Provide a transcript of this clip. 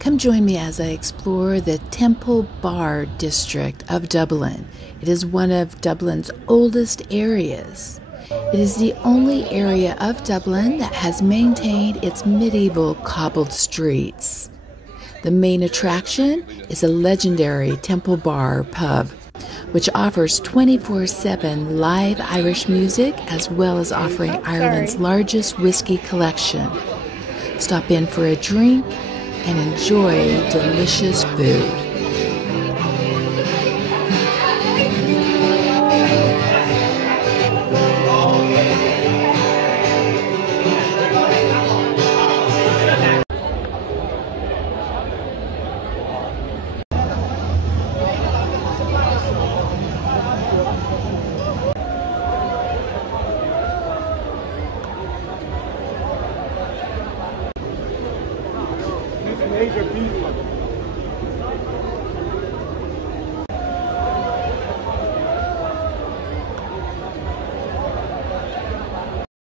Come join me as I explore the Temple Bar district of Dublin. It is one of Dublin's oldest areas. It is the only area of Dublin that has maintained its medieval cobbled streets. The main attraction is a legendary Temple Bar pub, which offers 24/7 live Irish music as well as offering Ireland's largest whiskey collection. Stop in for a drink and enjoy delicious food. Major beef.